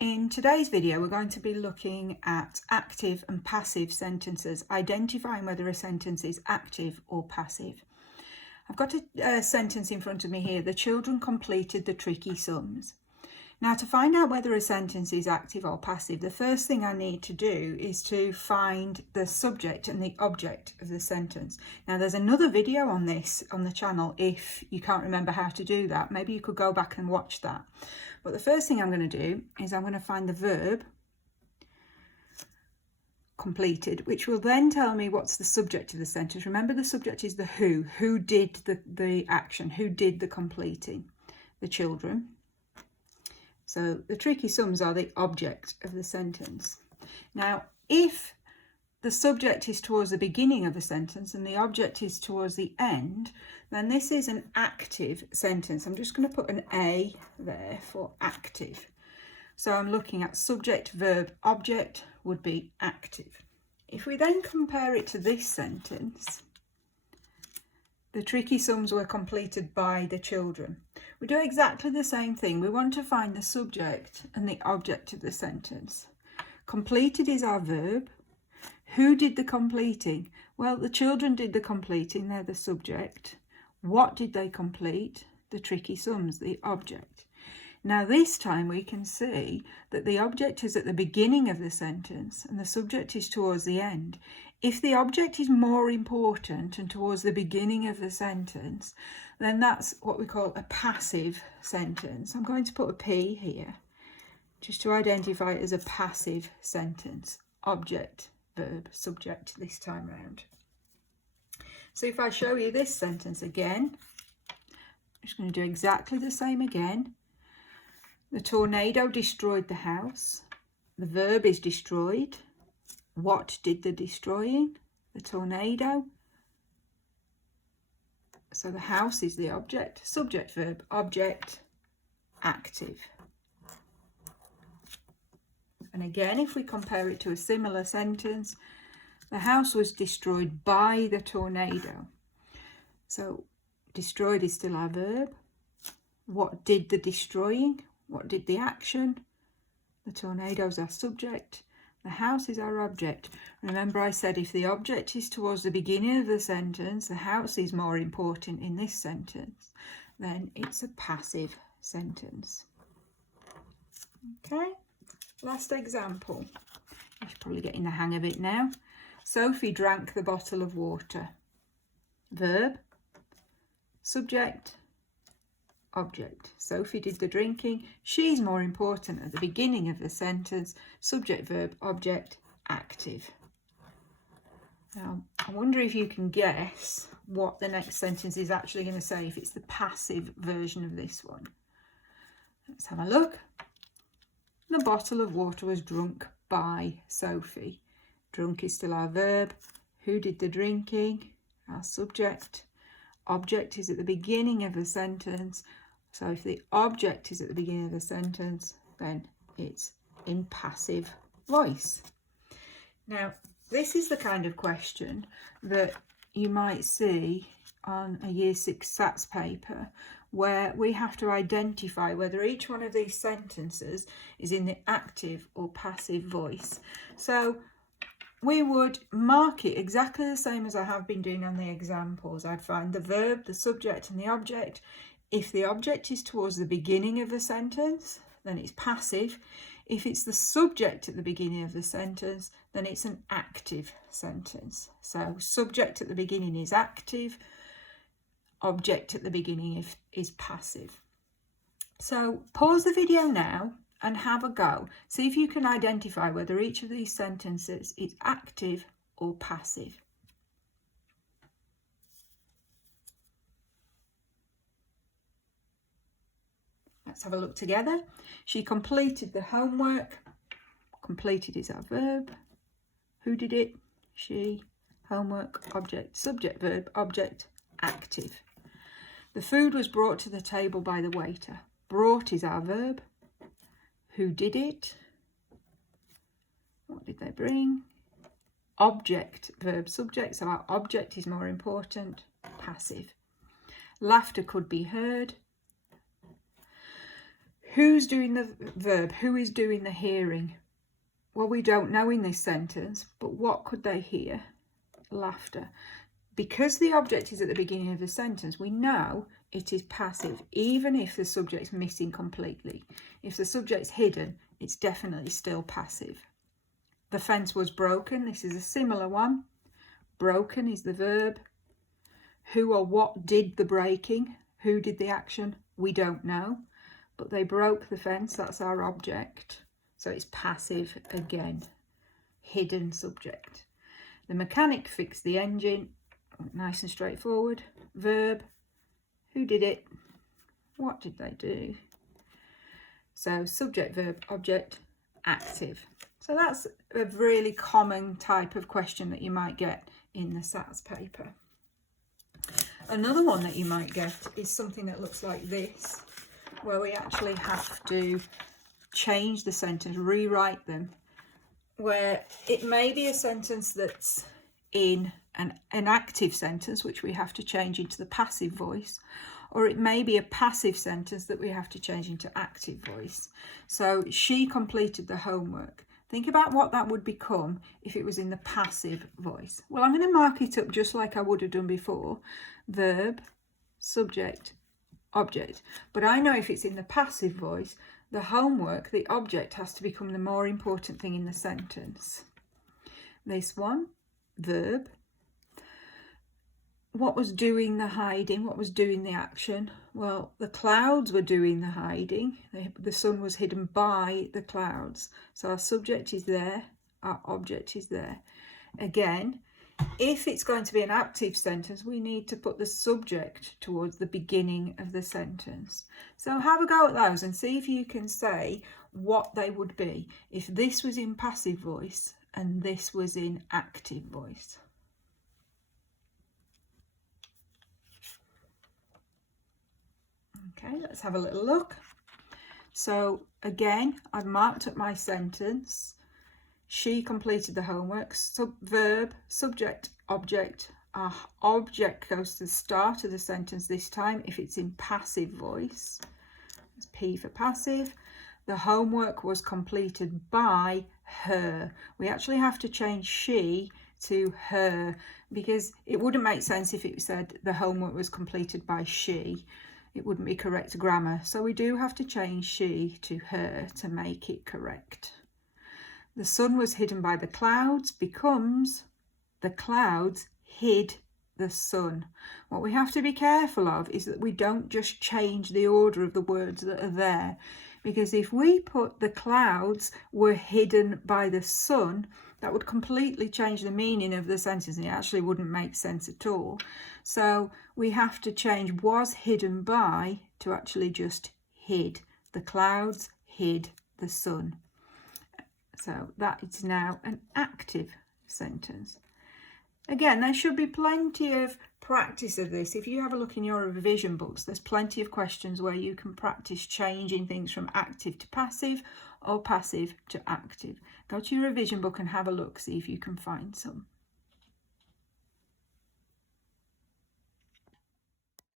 In today's video, we're going to be looking at active and passive sentences, identifying whether a sentence is active or passive. I've got a sentence in front of me here. The children completed the tricky sums. Now, to find out whether a sentence is active or passive, the first thing I need to do is to find the subject and the object of the sentence. Now, there's another video on this on the channel. If you can't remember how to do that, maybe you could go back and watch that. But the first thing I'm going to do is I'm going to find the verb completed, which will then tell me what's the subject of the sentence. Remember, the subject is the who did the action, who did the completing, the children. So the tricky sums are the object of the sentence. Now, if the subject is towards the beginning of a sentence and the object is towards the end, then this is an active sentence. I'm just going to put an A there for active. So I'm looking at subject, verb, object would be active. If we then compare it to this sentence, the tricky sums were completed by the children. We do exactly the same thing. We want to find the subject and the object of the sentence. Completed is our verb. Who did the completing? Well, the children did the completing. They're the subject. What did they complete? The tricky sums, the object. Now, this time we can see that the object is at the beginning of the sentence and the subject is towards the end. If the object is more important and towards the beginning of the sentence, then that's what we call a passive sentence. I'm going to put a P here just to identify it as a passive sentence. Object, verb, subject this time round. So if I show you this sentence again, I'm just going to do exactly the same again. The tornado destroyed the house. The verb is destroyed. What did the destroying? The tornado. So the house is the object. Subject, verb, object, active. And again, if we compare it to a similar sentence, the house was destroyed by the tornado. So destroyed is still our verb. What did the destroying? What did the action? The tornado is our subject. The house is our object. Remember, I said if the object is towards the beginning of the sentence, the house is more important in this sentence, then it's a passive sentence. Okay, last example. You're probably getting the hang of it now. Sophie drank the bottle of water. Verb, subject, object. Sophie did the drinking. She's more important at the beginning of the sentence. Subject, verb, object, active. Now, I wonder if you can guess what the next sentence is actually going to say if it's the passive version of this one. Let's have a look. The bottle of water was drunk by Sophie. Drunk is still our verb. Who did the drinking? Our subject. Object is at the beginning of the sentence. So if the object is at the beginning of the sentence, then it's in passive voice. Now, this is the kind of question that you might see on a Year 6 SATs paper, where we have to identify whether each one of these sentences is in the active or passive voice. So we would mark it exactly the same as I have been doing on the examples. I'd find the verb, the subject and the object. If the object is towards the beginning of the sentence, then it's passive. If it's the subject at the beginning of the sentence, then it's an active sentence. So subject at the beginning is active, object at the beginning is passive. So pause the video now and have a go. See if you can identify whether each of these sentences is active or passive. Let's have a look together. She completed the homework. Completed is our verb. Who did it? She. Homework, object, subject, verb, object, active. The food was brought to the table by the waiter. Brought is our verb. Who did it? What did they bring? Object, verb, subject. So our object is more important. Passive. Laughter could be heard. Who's doing the verb? Who is doing the hearing? Well, we don't know in this sentence, but what could they hear? Laughter. Because the object is at the beginning of the sentence, we know it is passive, even if the subject's missing completely. If the subject's hidden, it's definitely still passive. The fence was broken. This is a similar one. Broken is the verb. Who or what did the breaking? Who did the action? We don't know. But they broke the fence. That's our object. So it's passive again. Hidden subject. The mechanic fixed the engine. Nice and straightforward. Verb. Who did it? What did they do? So subject, verb, object, active. So that's a really common type of question that you might get in the SATS paper. Another one that you might get is something that looks like this, where we actually have to change the sentence, rewrite them, where it may be a sentence that's in an active sentence, which we have to change into the passive voice, or it may be a passive sentence that we have to change into active voice. So she completed the homework. Think about what that would become if it was in the passive voice. Well, I'm going to mark it up just like I would have done before. Verb, subject, object. But I know if it's in the passive voice, the homework, the object, has to become the more important thing in the sentence. This one, verb. What was doing the hiding? What was doing the action? Well, the clouds were doing the hiding. The sun was hidden by the clouds. So our subject is there, our object is there. Again, if it's going to be an active sentence, we need to put the subject towards the beginning of the sentence. So have a go at those and see if you can say what they would be if this was in passive voice and this was in active voice. Okay, let's have a little look. So again, I've marked up my sentence. She completed the homework. Verb, subject, object. Our object goes to the start of the sentence this time if it's in passive voice. It's P for passive. The homework was completed by her. We actually have to change she to her because it wouldn't make sense if it said the homework was completed by she. It wouldn't be correct grammar. So we do have to change she to her to make it correct. The sun was hidden by the clouds becomes the clouds hid the sun. What we have to be careful of is that we don't just change the order of the words that are there. Because if we put the clouds were hidden by the sun, that would completely change the meaning of the sentence and it actually wouldn't make sense at all. So we have to change was hidden by to actually just hid. The clouds hid the sun. So that is now an active sentence. Again, there should be plenty of practice of this. If you have a look in your revision books, there's plenty of questions where you can practice changing things from active to passive or passive to active. Go to your revision book and have a look, see if you can find some.